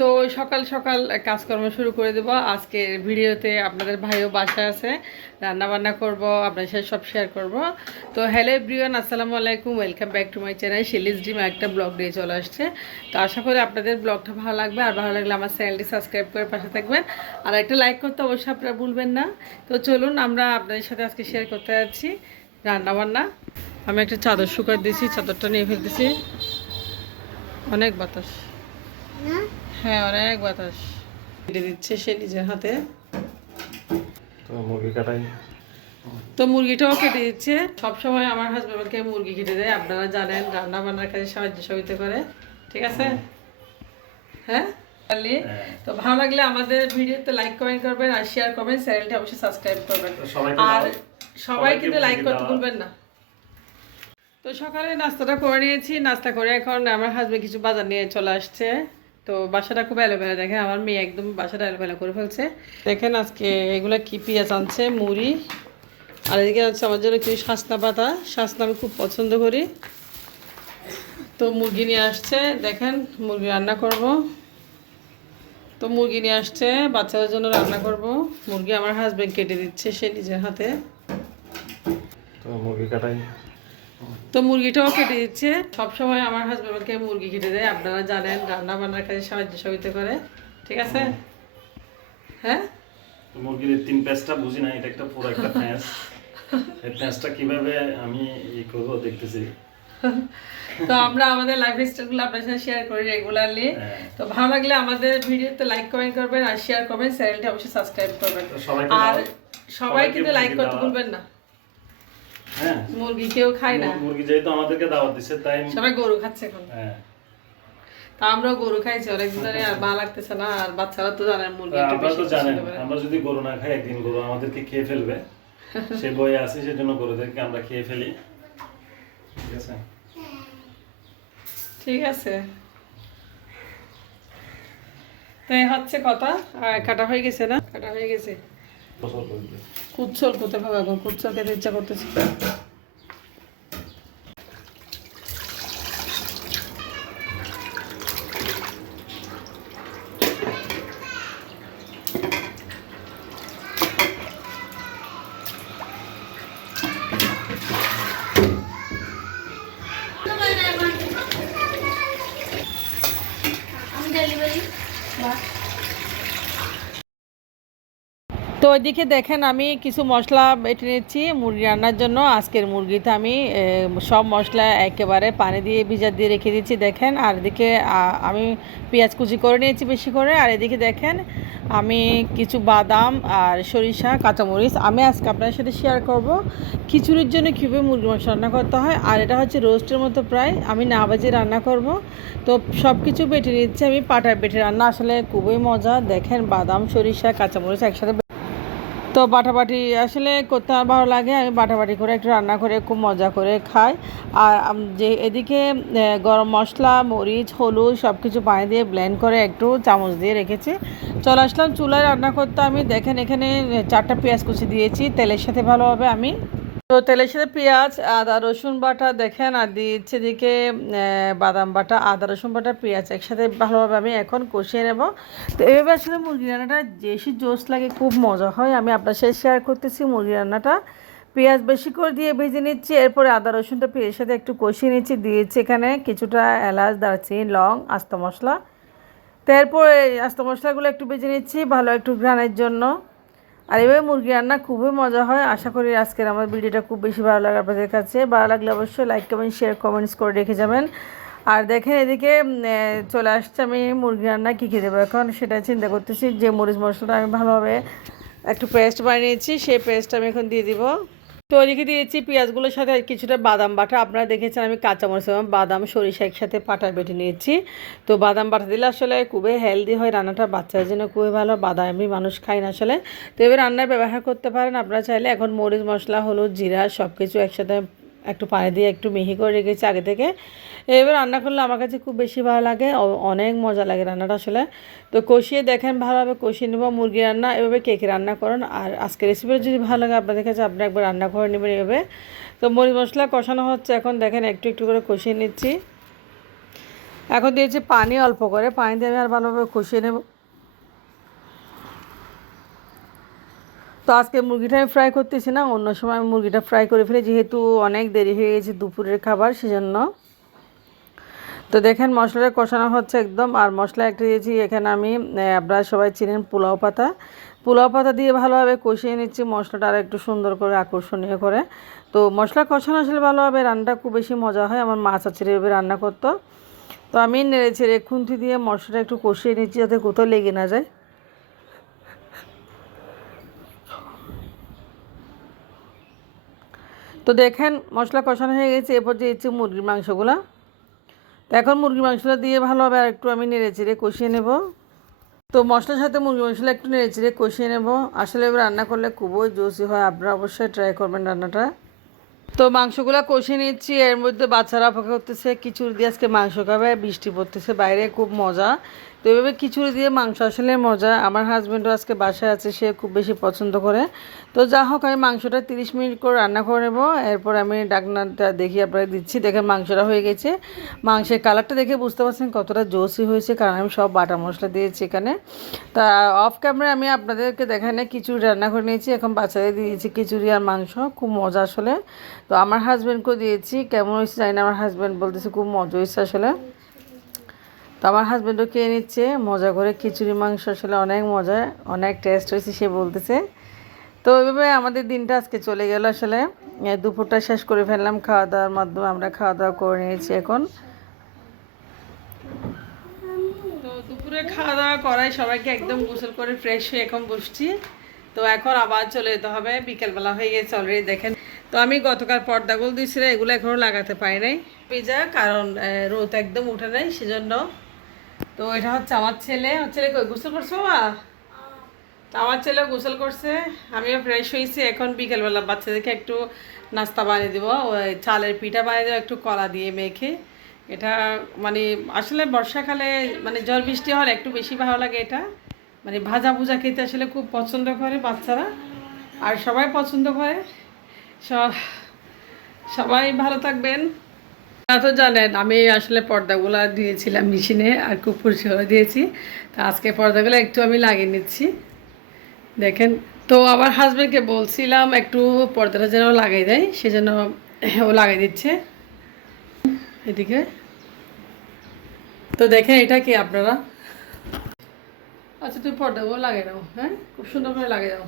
তো সকাল সকাল কাজকর্ম শুরু করে দেব। আজকের ভিডিওতে আপনাদের ভাইও বাসায় আছে, রান্না বান্না করব, আপনাদের সাথে সব শেয়ার করব। তো হ্যালো এভরিওয়ান, আসসালামু আলাইকুম, welcome back to my channel শিলিস ড্রিম। একটা ব্লগ দিয়ে চলে আসছে। তো আশা করি আপনাদের ব্লগটা ভালো লাগবে, আর ভালো লাগলে আমার চ্যানেলটি সাবস্ক্রাইব করে পাশে থাকবেন, আর একটা লাইক করতে অবশ্যই আপনারা ভুলবেন না। তো চলুন আমরা আপনাদের সাথে আজকে শেয়ার করতে যাচ্ছি রান্না বান্না। আমি একটা চাদর শুকাই দিয়েছি, চাদরটা নিয়ে ফেলতেছি। অনেক বাতাস, হ্যাঁ অনেক বাতাস। কেটে দিচ্ছে সে নিজের হাতে। তো মুরগিটাও কেটে দিচ্ছে। সবসময় আমার হাজবেন্ডকে মুরগি কেটে দেয়, আপনারা জানেন, রান্না বান্নার কাজে সাহায্য সহযোগিতা করে। ঠিক আছে, হ্যাঁ। তো ভালো লাগলে আমাদের ভিডিওতে লাইক কমেন্ট করবেন, আর শেয়ার করবেন, চ্যানেলটি অবশ্যই সাবস্ক্রাইব করবেন, আর সবাই কিন্তু লাইক করতে ভুলবেন না। তো সকালে নাস্তাটা করে নিয়েছি, নাস্তা করে এখন আমার হাজবেন্ড কিছু বাজার নিয়ে চলে আসছে। তো বাসাটা খুব এলোমেলো, দেখেন আমার মেয়ে একদম বাসাটা এলোমেলো করে ফেলছে। দেখেন আজকে এগুলো কি, পেঁয়াজ আনছে, মুড়ি, আর এদিকে আছে আমার জন্য কিছু শাসনা পাতা। শাসনা আমি খুব পছন্দ করি। তো মুরগি নিয়ে আসছে, দেখেন মুরগি রান্না করব। তো মুরগি নিয়ে আসছে, বাচ্চাদের জন্য রান্না করব। মুরগি আমার হাজবেন্ড কেটে দিচ্ছে সে নিজের হাতে। তো মুরগি কাটাই, তো মুরগিটাও কেটে দিচ্ছে। সবসময় আমার হাজবেন্ডকে মুরগি কেটে দেয়, আপনারা জানেন, রান্না বান্নার কাজে সাহায্য সহযোগিতা করে। ঠিক আছে, হ্যাঁ। তো মুরগির তিন পেঁয়াজটা বুঝি না, এটা একটা পুরো একটা পেঁয়াজ। এই পেঁয়াজটা কিভাবে আমি করবো দেখতেছি। তো আমরা আমাদের লাইফ স্টাইলগুলো আপনার সাথে শেয়ার করি রেগুলারলি। তো ভালো লাগলে আমাদের ভিডিওতে লাইক কমেন্ট করবেন, আর শেয়ার করবেন, চ্যানেলটি অবশ্যই সাবস্ক্রাইব করবেন, আর সবাই কিন্তু লাইক করতে ভুলবেন না। হ্যাঁ, মুরগি কেউ খায় না, মুরগি যেহেতু আমাদেরকে দাওয়াত দিচ্ছে তাই সবাই গরু খাচ্ছে এখন। হ্যাঁ, তা আমরাও গরু খাইছি অনেকদিন ধরে, আর ভালো লাগতেছে না। আর বাচ্চারা তো জানেন মুরগি একটু আমরা তো বেশি জানেন, পছন্দ করে। আমরা যদি গরু না খাই একদিন গরু আমাদেরকে খেয়ে ফেলবে, সে বয়ে আছে, সেজন্য গরুদেরকে আমরা খেয়ে ফেলি। ঠিক আছে, ঠিক আছে। তো এই হচ্ছে কথা। আর কাটা হয়ে গেছে না, কাটা হয়ে গেছে। কুচ্ছল কোথায় পাবো এখন, কুচ্ছল খেতে ইচ্ছা করতেছে। তো ওইদিকে দেখেন আমি কিছু মশলা বেটে নিচ্ছি মুরগি রান্নার জন্য। আজকের মুরগিতে আমি সব মশলা একেবারে পানি দিয়ে ভিজা দিয়ে রেখে দিচ্ছি, দেখেন। আর এদিকে আমি পেঁয়াজ কুচি করে নিয়েছি বেশি করে। আর এদিকে দেখেন আমি কিছু বাদাম আর সরিষা, কাঁচামরিচ আমি আজকে আপনার সাথে শেয়ার করব খিচুড়ির জন্য কীভাবে মুরগি মাংস রান্না করতে হয়। আর এটা হচ্ছে রোস্টের মতো, প্রায় আমি না বাজে রান্না করব। তো সব কিছু বেটে নিচ্ছি আমি, পাটায় বেটে রান্না আসলে খুবই মজা। দেখেন বাদাম, সরিষা, কাঁচামরিচ একসাথে। তো বাটাবাটি আসলে করতে আমার ভালো লাগে, আমি বাটাবাটি করে একটু রান্না করে খুব মজা করে খাই। আর যে এদিকে গরম মশলা, মরিচ, হলুদ সব কিছু পানি দিয়ে ব্লেন্ড করে একটু চামচ দিয়ে রেখেছি। চলে আসলাম চুলায় রান্না করতে। আমি দেখেন এখানে 4টা পেঁয়াজ কুচি দিয়েছি তেলের সাথে ভালোভাবে আমি। তো তেলের সাথে পেঁয়াজ, আদা রসুন বাটা দেখেন, আর দিয়েছে এদিকে বাদাম বাটা, আদা রসুন বাটা, পেঁয়াজ একসাথে ভালোভাবে আমি এখন কষিয়ে নেব। তো এইভাবে আসলে মুরগি রান্নাটা বেশি জোশ লাগে, খুব মজা হয়। আমি আপনার সাথে শেয়ার করতেছি মুরগি রান্নাটা। পেঁয়াজ বেশি করে দিয়ে ভেজে নিচ্ছি, এরপরে আদা রসুনটা পেঁয়াজের সাথে একটু কষিয়ে নিচ্ছি। দিয়েছি এখানে কিছুটা এলাচ, দারচিনি, লং, আস্ত মশলা। তারপরে আস্ত মশলাগুলো একটু ভেজে নিচ্ছি ভালো একটু ঘ্রাণের জন্য। আর এভাবে মুরগি রান্না খুবই মজা হয়। আশা করি আজকের আমার ভিডিওটা খুব বেশি ভালো লাগে আপনাদের কাছে। ভালো লাগলে অবশ্যই লাইক কমেন্ট শেয়ার কমেন্টস করে রেখে যাবেন। আর দেখেন এদিকে চলে আসছে আমি মুরগি রান্না কী কী দেবো এখন সেটা চিন্তা করতেছি। যে মরিচ মশলাটা আমি ভালোভাবে একটু পেস্ট বানিয়েছি, সেই পেস্ট আমি এখন দিয়ে দিব। তো ওইদিকে দিয়েছি পেঁয়াজগুলোর সাথে কিছুটা বাদাম বাটা। আপনারা দেখেছেন আমি কাঁচামরিচ এবং বাদাম, সরিষা একসাথে পাটায় বেটে নিয়েছি। তো বাদাম বাটা দিলে আসলে খুবই হেলদি হয় রান্নাটা, বাচ্চাদের জন্য খুবই ভালো। বাদাম এমনি মানুষ খায় না আসলে। তো এবার রান্নায় ব্যবহার করতে পারেন আপনারা চাইলে। এখন মরিচ মশলা, হলুদ, জিরা সব কিছু একসাথে একটু পানি দিয়ে একটু মিহি করে রেখেছি আগে থেকে। এবার রান্না করলে আমার কাছে খুব বেশি ভালো লাগে, অনেক মজা লাগে রান্নাটা আসলে। তো কষিয়ে দেখেন ভালোভাবে কষিয়ে নেব মুরগি রান্না। এভাবে কে কে রান্না করেন, আর আজকের রেসিপিটা যদি ভালো লাগে আপনাদের কাছে, আপনি একবার রান্না করে নেবেন এভাবে। তো মরিচ মশলা কষানো হচ্ছে এখন, দেখেন একটু একটু করে কষিয়ে নিচ্ছি। এখন দিয়েছি পানি অল্প করে, পানি দিয়ে আমি আর ভালোভাবে কষিয়ে নেব। তো আজকে মুরগিটা আমি ফ্রাই করতেছি না, অন্য সময় আমি মুরগিটা ফ্রাই করে ফেলি, যেহেতু অনেক দেরি হয়ে গেছে দুপুরের খাবার সেজন্য। তো দেখেন মশলাটা কষানো হচ্ছে একদম। আর মশলা একটা দিয়েছি এখানে আমি, আপনারা সবাই চিনেন পোলাও পাতা, পোলাও পাতা দিয়ে ভালোভাবে কষিয়ে নিচ্ছি মশলাটা আর একটু সুন্দর করে আকর্ষণীয় করে। তো মশলা কষানো আসলে ভালোভাবে রান্নাটা খুব বেশি মজা হয়। আমার মাছ আছে এভাবে রান্না করতো। তো আমি নেড়ে ছেড়ে খুন্তি দিয়ে মশলাটা একটু কষিয়ে নিচ্ছি যাতে কোথাও লেগে না যায়। তো দেখেন মশলা কষানো হয়ে গেছে, এরপর দিয়েছি মুরগির মাংসগুলো। তো এখন মুরগির মাংসটা দিয়ে ভালোভাবে আর একটু আমি নেড়ে চেড়ে কষিয়ে নেব। তো মশলার সাথে মুরগির মাংসটা একটু নেড়ে চেড়ে কষিয়ে নেব। আসলে রান্না করলে খুবই জুসি হয়, আপনারা অবশ্যই ট্রাই করবেন রান্নাটা। তো মাংসগুলো কষিয়ে নিচ্ছি, এর মধ্যে বাচ্চারা অপেক্ষা করতেছে খিচুড়ি দিয়ে আজকে মাংস খাবে, বৃষ্টি পড়তেছে বাইরে, খুব মজা। তো এভাবে খিচুড়ি দিয়ে মাংস আসলে মজা। আমার হাজব্যান্ডও আজকে বাসায় আছে, সে খুব বেশি পছন্দ করে। তো যা হোক আমি মাংসটা 30 মিনিট করে রান্না করে নেব। এরপর আমি ডাকনাটা দেখি আপনারা দিচ্ছি, দেখে মাংসটা হয়ে গেছে। মাংসের কালারটা দেখে বুঝতে পারছেন কতটা জোসি হয়েছে, কারণ আমি সব বাটা মশলা দিয়েছি এখানে। তা অফ ক্যামেরায় আমি আপনাদেরকে দেখানে খিচুড়ি রান্না করে নিয়েছি, এখন বাচ্চাদের দিয়েছি খিচুড়ি আর মাংস, খুব মজা আসলে। তো আমার হাজব্যান্ডকেও দিয়েছি, কেমন হয়েছে জানি না, আমার হাজব্যান্ড বলতেছে খুব মজা হয়েছে আসলে। তো আমার হাজব্যান্ডও খেয়ে নিচ্ছে মজা করে, খিচুড়ি মাংস আসলে অনেক মজা, অনেক টেস্ট হয়েছে সে বলতেছে। তো ওইভাবে আমাদের দিনটা আজকে চলে গেল আসলে। দুপুরটা শেষ করে ফেললাম, খাওয়া দাওয়ার মাধ্যমে আমরা খাওয়া দাওয়া করে নিয়েছি এখন। তো দুপুরে খাওয়া দাওয়া করাই সবাইকে একদম গোসল করে ফ্রেশ হয়ে এখন বসছি। তো এখন আবার চলে যেতে হবে, বিকেলবেলা হয়ে গেছে অলরেডি দেখেন। তো আমি গতকাল পর্দাগুলো দিয়েছিলাম, এগুলো এখনও লাগাতে পারি নাই পিজা, কারণ রোদ একদম উঠে নাই সেজন্য। তো এটা হচ্ছে আমার ছেলে, আমার ছেলে কই গোসল করছো বাবা? তো আমার ছেলে গোসল করছে, আমিও ফ্রেশ হয়েছি। এখন বিকেলবেলা বাচ্চাদেরকে একটু নাস্তা বানিয়ে দেবো, ওই চালের পিঠা বানিয়ে দেবো একটু কলা দিয়ে মেখে। এটা মানে আসলে বর্ষাকালে মানে ঝড় বৃষ্টি হলে একটু বেশি ভালো লাগে এটা, মানে ভাজা ভুজা খেতে আসলে খুব পছন্দ করে বাচ্চারা, আর সবাই পছন্দ করে। সব সবাই ভালো থাকবেন। তো জানেন আমি আসলে পর্দাগুলো দিয়েছিলাম মেশিনে, আর খুব পরিষ্কার দিয়েছি। তো আজকে পর্দাগুলো একটু আমি লাগিয়ে নিচ্ছি দেখেন। তো আমার হাজব্যান্ডকে বলছিলাম একটু পর্দাটা যেন লাগাই দেয়, সেজন্য ও লাগাই দিচ্ছে এদিকে। তো দেখেন এটা কি আপনারা, আচ্ছা তুমি পর্দাগুলো লাগিয়ে দাও, হ্যাঁ খুব সুন্দর করে লাগিয়ে দাও।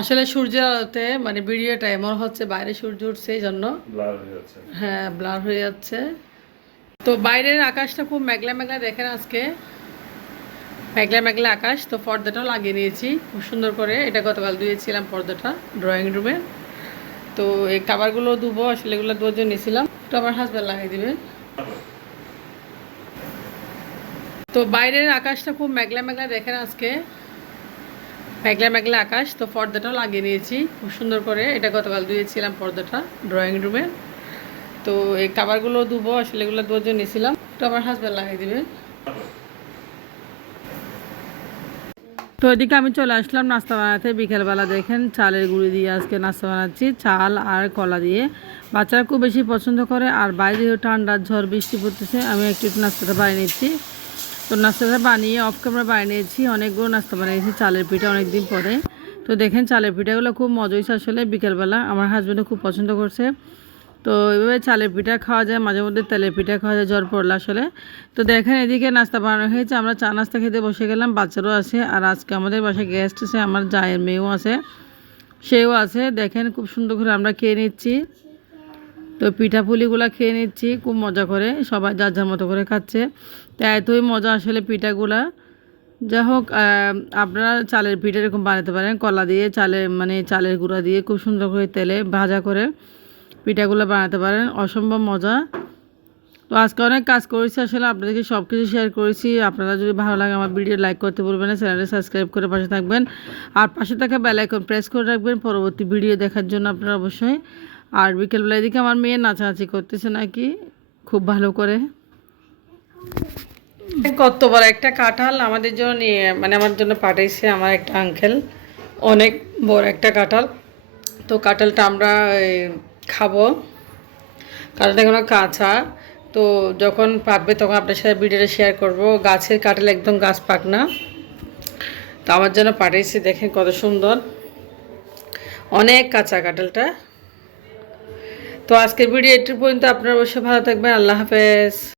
আসলে সূর্যের আলোতে মানে ভিডিওটা এমন হচ্ছে, বাইরে সূর্য উঠছে এই জন্য হ্যাঁ ব্লার হয়ে যাচ্ছে। তো বাইরের আকাশটা খুব মেঘলা মেঘলা দেখেন আজকে, মেঘলা মেঘলা আকাশ। তো পর্দাটাও লাগিয়ে নিয়েছি খুব সুন্দর করে, এটা গতকাল ধুয়েছিলাম পর্দাটা ড্রয়িং রুমে। তো এই কাভারগুলো ধুবো, আসলে এগুলো ধোয়ার জন্য নিয়েছিলাম, তো আমার হাজব্যান্ড লাগিয়ে দিবে। তো বাইরের আকাশটা খুব মেঘলা মেঘলা দেখেন আজকে, মেঘলা মেঘলা আকাশ। তো পর্দাটাও লাগিয়ে নিয়েছি খুব সুন্দর করে, এটা গতকাল ধুয়েছিলাম পর্দাটা ড্রয়িং রুমে। তো এই কাভারগুলো ধুবো, আসলে এগুলো ধোয়ার জন্য নিয়েছিলাম, তো আমার হাজব্যান্ড লাগিয়ে দিবে। তো এদিকে আমি চলে আসলাম নাস্তা বানাতে বিকেলবেলা। দেখেন চালের গুঁড়ি দিয়ে আজকে নাস্তা বানাচ্ছি, চাল আর কলা দিয়ে। বাচ্চারা খুব বেশি পছন্দ করে, আর বাইরে ঠান্ডা ঝড় বৃষ্টি পড়তেছে, আমি একটু নাস্তাটা বানিয়ে নিচ্ছি। তো নাস্তাটা বানিয়ে অফ ক্যামেরা বানিয়েছি, অনেকগুলো নাস্তা বানিয়েছি চালের পিঠা অনেক দিন পরে। তো দেখেন চালের পিঠাগুলো খুব মজা হয়েছে আসলে বিকেলবেলা, আমার হাজব্যান্ডও খুব পছন্দ করছে। তো এভাবে চালের পিঠা খাওয়া যায়, মাঝে মধ্যে তেলের পিঠা খাওয়া যায় জ্বর পড়লে আসলে। তো দেখেন এদিকে নাস্তা বানানো হয়েছে, আমরা চা নাস্তা খেতে বসে গেলাম, বাচ্চারাও আছে। আর আজকে আমাদের বাসায় গেস্ট আছে, আমার জায়ের মেয়েও আছে, সেও আছে। দেখেন খুব সুন্দর করে আমরা খেয়ে নিচ্ছি। তো পিঠাপুলিগুলো খেয়ে নিচ্ছি খুব মজা করে, সবাই যার যার মতো করে খাচ্ছে। তো এতই মজা আসলে পিঠাগুলা। যাই হোক আপনারা চালের পিঠা এরকম বানাতে পারেন, কলা দিয়ে চালের মানে চালের গুঁড়া দিয়ে খুব সুন্দর করে তেলে ভাজা করে পিঠাগুলো বানাতে পারেন, অসম্ভব মজা। তো আজকে অনেক কাজ করেছি আসলে, আপনাদেরকে সব কিছু শেয়ার করেছি। আপনারা যদি ভালো লাগে আমার ভিডিও লাইক করতে বলবেন না, চ্যানেলটা সাবস্ক্রাইব করে পাশে থাকবেন, আর পাশে থাকা বেল আইকন প্রেস করে রাখবেন পরবর্তী ভিডিও দেখার জন্য আপনারা অবশ্যই। আর বিকেলবেলা এদিকে আমার মেয়ে নাচানাচি করতেছে নাকি খুব ভালো করে। কত বড় একটা কাঁঠাল আমাদের জন্য নিয়ে মানে আমার জন্য পাঠাইছে আমার একটা আঙ্কেল, অনেক বড় একটা কাঁঠাল। তো কাঁঠালটা আমরা খাবো। কাঁঠালটা এখনো কাঁচা, তো যখন পাকবে তখন আপনার সাথে ভিডিওটা শেয়ার করব। গাছের কাঁঠাল একদম গাছ পাক না, তো আমার জন্য পাঠিয়েছি, দেখেন কত সুন্দর, অনেক কাঁচা কাঁঠালটা। তো আজকের ভিডিও একটু পর্যন্ত, আপনারা অবশ্যই ভালো থাকবেন, আল্লাহ হাফেজ।